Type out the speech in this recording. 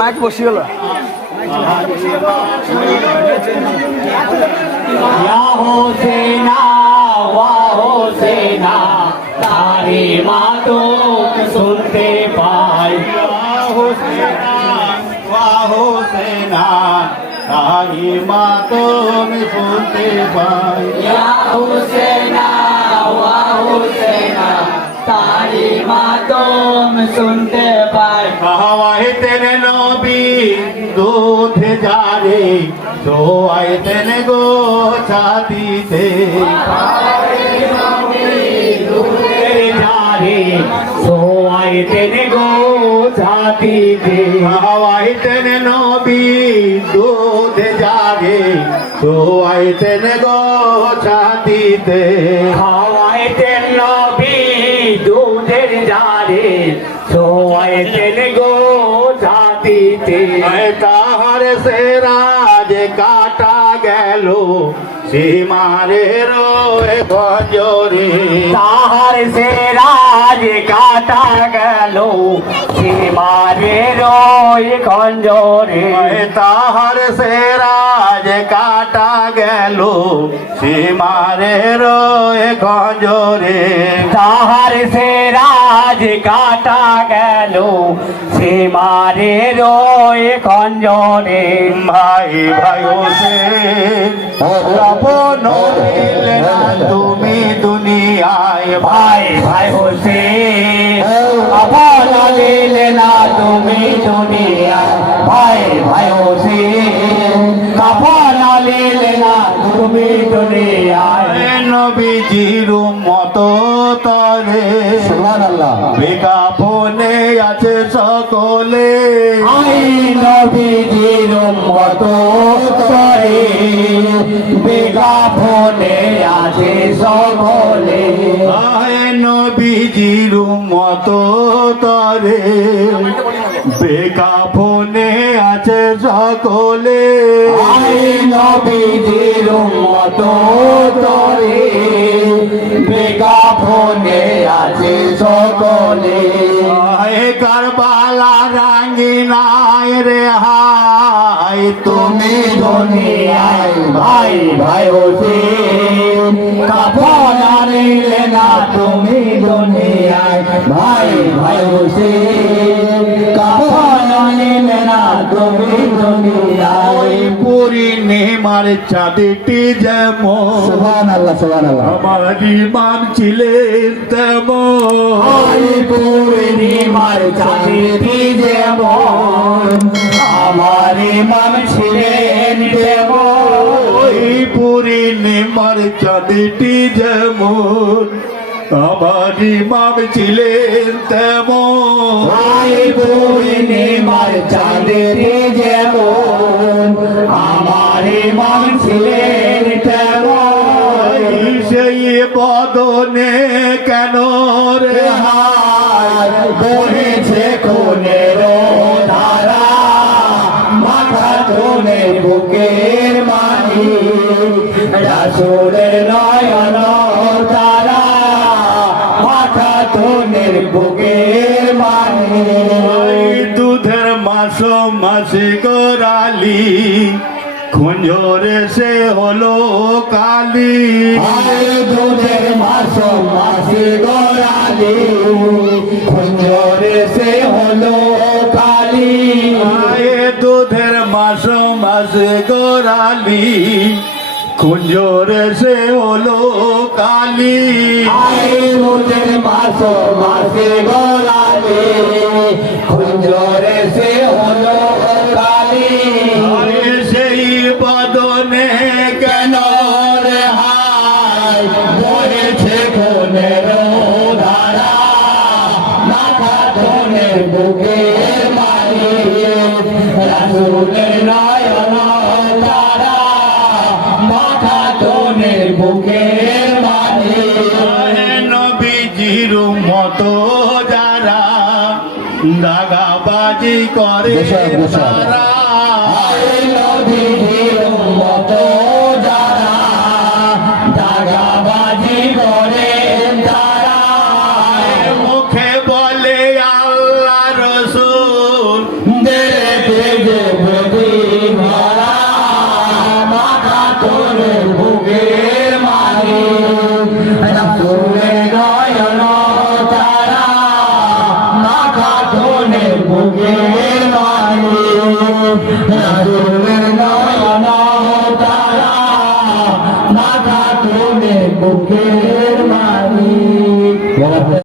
Mic বসি গেল তারে মা তো শুনতে নাহি মা তুমি শুনতে পাই হুসেনা ওয়া হুসেনা তারি মা তোম শুনতে পাই হাওয়াই তেনে নবী দুধ জারে সোয়াই তেনে গো ছাতিতে সোয়াই তেনে গো ছাতিতে হাওয়াই তেনে দোয়াইতেন গো ছাতিতে খাওয়াইতেন নবী দুধের জারে। দোয়াইতেন গো ছাতিতে তাহার সে রাজ কাটা গেল সীমারে রোয় বজরে তাহার সে রাজ কাটা গেল সীমারে রোয় খঞ্জরে তাহার সে রাজ কাটা গেল সীমারে রোয়ে গঞ্জরে। তাহার সে রাজ কাটা গেল সীমারে রোয়ে গঞ্জরে। ভাই ভাই সে আপন দিলে না তুমি দুনিয়ায় ভাই ভাই হোসে আপন দিলে না তুমি দুনিয়ায়। ভাই ভাই হোসে তুমি দুনিয়ায় নবীজির মতো তরে। সুবহানাল্লাহ। বিজ্ঞাপনে আছে সকলে। আই নবীজির মতো তরে। বিজ্ঞাপনে আছে সকলে। আয় নবীজির মতো তরে। বেকাফনে আছে সকলে। মতো তরে বিজ্ঞাপনে আছে সকলে। কারবালা রাঙ্গিনায় রে হাই তুমি দুনিয়ায় ভাই ভাই হোসে কাপড় আনিলে না তুমি দুনিয়ায় ভাই ভাই কাপড় আনিলে না তুমি দুনিয়ায় ওই পূর্ণিমার চাঁদটি যেমন সুবহানাল্লাহ সুবহানাল্লাহ। আমার ইমাম ছিলেন তেমন। পূর্ণিমার চাঁদটি যেমন আমার ইমাম ছিলেন যেমন ওই পূর্ণিমার চাঁদটি যেমন আমার ইমাম ছিলেন তেমন। আই পূর্ণিমার চাঁদটি কেন রে হায়? বহেছে কোনের ধারা, মাথা ধনে বুকের মানি। রাসুলের নয়ন তারা, মাথা ধনের বুকের মানি। দুধের মাস মাসি গোরালি খুঞ্জরে সে হলো কালী। আয় দুধের মাস মাসি গোড়ালি খুঞ্জরে সে হলো কালী। আয়ে দুধের মাস মাস গোরালি খুঞ্জরে সে হলো কালী। আয় দুধের মাস মাসি গোড়ালি রাসুলের নয়ন তারা মাথা ধনের বুকের মারি নবীজির মতো যারা দাগাবাজি করে। তারা মতো যারা দাগাবাজি করে বুকে